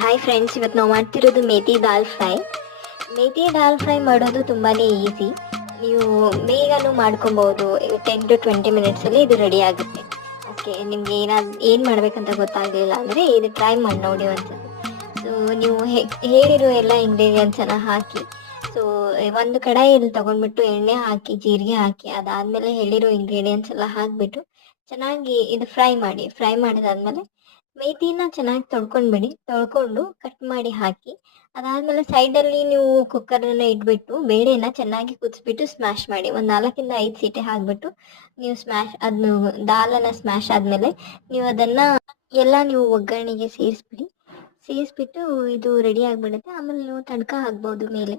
Hi friends, ಇವತ್ತು ನಾವು ಮಾಡ್ತಿರೋದು ಮೇಥಿ ದಾಲ್ ಫ್ರೈ. ಮೇಥಿ ದಾಲ್ ಫ್ರೈ ಮಾಡೋದು ತುಂಬಾ ಈಸಿ. ನೀವು ಬೇಗನೂ ಮಾಡ್ಕೊಬೋದು. 10 to 20 ಮಿನಿಟ್ಸಲ್ಲಿ ಇದು ರೆಡಿ ಆಗುತ್ತೆ. ಓಕೆ, ನಿಮಗೆ ಏನು ಮಾಡಬೇಕಂತ ಗೊತ್ತಾಗಲಿಲ್ಲ ಅಂದರೆ ಇದು ಟ್ರೈ ಮಾಡಿ ನೋಡಿ ಒಂದ್ಸತಿ. ಸೊ ನೀವು ಹೇಳಿರೋ ಎಲ್ಲ ಇಂಗ್ರೀಡಿಯೆಂಟ್ಸನ್ನು ಹಾಕಿ, ಸೊ ಒಂದು ಕಡಾಯಿಯಲ್ಲಿ ತೊಗೊಂಡ್ಬಿಟ್ಟು ಎಣ್ಣೆ ಹಾಕಿ, ಜೀರಿಗೆ ಹಾಕಿ, ಅದಾದಮೇಲೆ ಹೇಳಿರೋ ಇಂಗ್ರೀಡಿಯೆಂಟ್ಸ್ ಎಲ್ಲ ಹಾಕಿಬಿಟ್ಟು ಚೆನ್ನಾಗಿ ಇದು ಫ್ರೈ ಮಾಡಿ. ಫ್ರೈ ಮಾಡಿದಾದ್ಮೇಲೆ ಮೇಥಿನ ಚೆನ್ನಾಗಿ ತೊಳ್ಕೊಂಡು ಕಟ್ ಮಾಡಿ ಹಾಕಿ. ಅದಾದಮೇಲೆ ಸೈಡಲ್ಲಿ ನೀವು ಕುಕ್ಕರನ್ನು ಇಟ್ಬಿಟ್ಟು ಬೇಳೆನ ಚೆನ್ನಾಗಿ ಕುದಿಸ್ಬಿಟ್ಟು ಸ್ಮ್ಯಾಶ್ ಮಾಡಿ. ಒಂದು 4 ಇಂದ 5 ಸೀಟಿ ಹಾಕ್ಬಿಟ್ಟು ನೀವು ಅದನ್ನು ದಾಲನ್ನು ಸ್ಮ್ಯಾಶ್ ಆದಮೇಲೆ ನೀವು ಅದನ್ನು ಎಲ್ಲ ನೀವು ಒಗ್ಗರಣೆಗೆ ಸೇರಿಸ್ಬಿಟ್ಟು ಇದು ರೆಡಿ ಆಗಿಬಿಡುತ್ತೆ. ಆಮೇಲೆ ನೀವು ತಡ್ಕ ಹಾಕ್ಬೋದು ಮೇಲೆ.